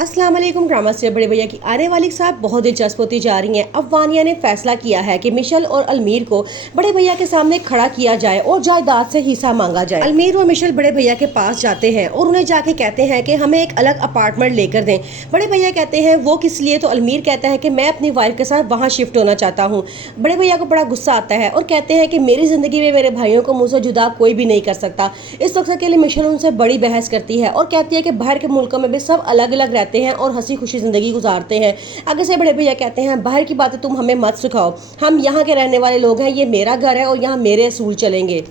अस्सलाम वालेकुम। Drama star बड़े भैया की आने वाली साहब बहुत दिलचस्प होती जा रही हैं। अब वानिया ने फैसला किया है कि मिशेल और अलमीर को बड़े भैया के सामने खड़ा किया जाए और जायदाद से हिस्सा मांगा जाए। अलमीर और मिशेल बड़े भैया के पास जाते हैं और उन्हें जाके कहते हैं कि हमें एक अलग अपार्टमेंट लेकर दें। बड़े भैया कहते हैं वो किस लिए, तो अलमीर कहता है कि मैं अपनी वाइफ के साथ वहाँ शिफ्ट होना चाहता हूँ। बड़े भैया को बड़ा गुस्सा आता है और कहते हैं कि मेरी जिंदगी में मेरे भाइयों को मुझसे जुदा कोई भी नहीं कर सकता। इस मकसद के लिए मिशेल उनसे बड़ी बहस करती है और कहती है कि बाहर के मुल्कों में भी सब अलग अलग रहते हैं और हंसी खुशी जिंदगी गुजारते हैं। आगे से बड़े भैया कहते हैं बाहर की बातें तुम हमें मत सिखाओ, हम यहाँ के रहने वाले लोग हैं, ये मेरा घर है और यहाँ मेरे असूल चलेंगे।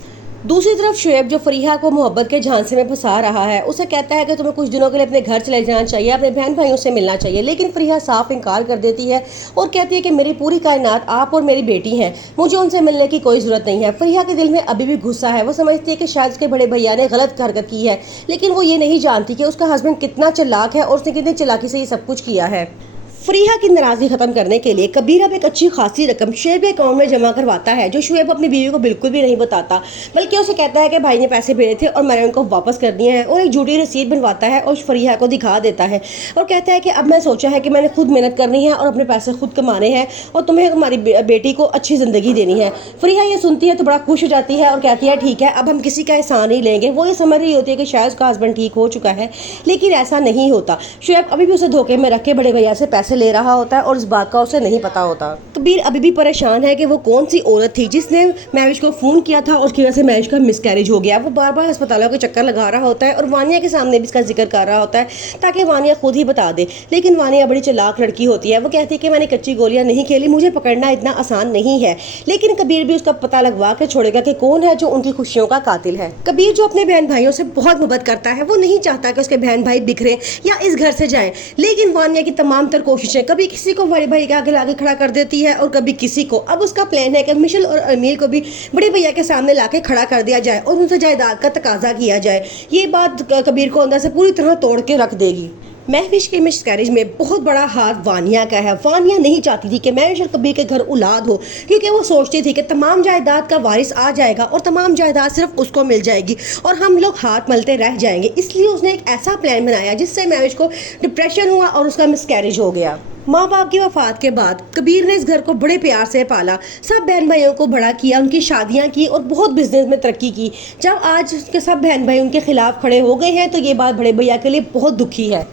दूसरी तरफ शुएब जो फरीहा को मोहब्बत के झांसे में फंसा रहा है, उसे कहता है कि तुम्हें कुछ दिनों के लिए अपने घर चले जाना चाहिए, अपने बहन भाइयों से मिलना चाहिए। लेकिन फरीहा साफ इनकार कर देती है और कहती है कि मेरी पूरी कायनात आप और मेरी बेटी हैं, मुझे उनसे मिलने की कोई जरूरत नहीं है। फरीहा के दिल में अभी भी गुस्सा है। वो समझती है कि शायद उसके बड़े भैया ने गलत हरकत की है, लेकिन वो ये नहीं जानती कि उसका हस्बैंड कितना चालाक है और उसने कितनी चालाकी से ये सब कुछ किया है। फरीहा की नाराजगी खत्म करने के लिए कबीर अब एक अच्छी खासी रकम शुएब के अकाउंट में जमा करवाता है, जो शुएब अपनी बीवी को बिल्कुल भी नहीं बताता, बल्कि उसे कहता है कि भाई ने पैसे भेजे थे और मैंने उनको वापस कर दिए हैं। और एक झूठी रसीद बनवाता है और फरीहा को दिखा देता है और कहता है कि अब मैं सोचा है कि मैंने खुद मेहनत करनी है और अपने पैसे खुद कमाने हैं और तुम्हें हमारी बेटी को अच्छी ज़िंदगी देनी है। फरीहा ये सुनती है तो बड़ा खुश हो जाती है और कहती है ठीक है, अब हम किसी का एहसान नहीं लेंगे। वो ये समझ रही होती है कि शायद उसका हस्बैंड ठीक हो चुका है, लेकिन ऐसा नहीं होता। शुएब अभी भी उसे धोखे में रख के बड़े भैया से पैसे ले रहा होता है और इस बात का उसे नहीं पता होता। कबीर अभी भी परेशान है कि वो कौन सी औरत थी जिसने महविश को फोन किया था और उसकी वजह से महविश का मिसकैरेज हो गया। वो बार बार अस्पतालों के चक्कर लगा रहा होता है और वानिया के सामने भी इसका जिक्र कर रहा होता है ताकि वानिया खुद ही बता दे। लेकिन वानिया बड़ी चालाक लड़की होती है। वो कहती है कि मैंने कच्ची गोलियां नहीं खेली, मुझे पकड़ना इतना आसान नहीं है। लेकिन कबीर भी उसका पता लगवा के छोड़ेगा कि कौन है जो उनकी खुशियों का कातिल है। कबीर जो अपने बहन भाइयों से बहुत मोहब्बत करता है, वो नहीं चाहता कि उसके बहन भाई बिखरे या इस घर से जाएं। लेकिन वानिया की तमाम तर कोशिशें कभी किसी को बड़े भाई के आगे लाके खड़ा कर देती है और कभी किसी को। अब उसका प्लान है कि मिशेल और अमीर को भी बड़े भैया के सामने लाके खड़ा कर दिया जाए और उनसे जायदाद का तकाजा किया जाए। ये बात कबीर को अंदर से पूरी तरह तोड़ के रख देगी। महविश के मिसकैरेज में बहुत बड़ा हाथ वानिया का है। वानिया नहीं चाहती थी कि महविश और कबीर के घर औलाद हो, क्योंकि वो सोचती थी कि तमाम जायदाद का वारिस आ जाएगा और तमाम जायदाद सिर्फ उसको मिल जाएगी और हम लोग हाथ मलते रह जाएंगे। इसलिए उसने एक ऐसा प्लान बनाया जिससे महविश को डिप्रेशन हुआ और उसका मिसकैरेज हो गया। माँ बाप की वफात के बाद कबीर ने इस घर को बड़े प्यार से पाला, सब बहन भाइयों को बड़ा किया, उनकी शादियाँ की और बहुत बिजनेस में तरक्की की। जब आज उसके सब बहन भाई उनके खिलाफ खड़े हो गए हैं तो ये बात बड़े भैया के लिए बहुत दुखी है।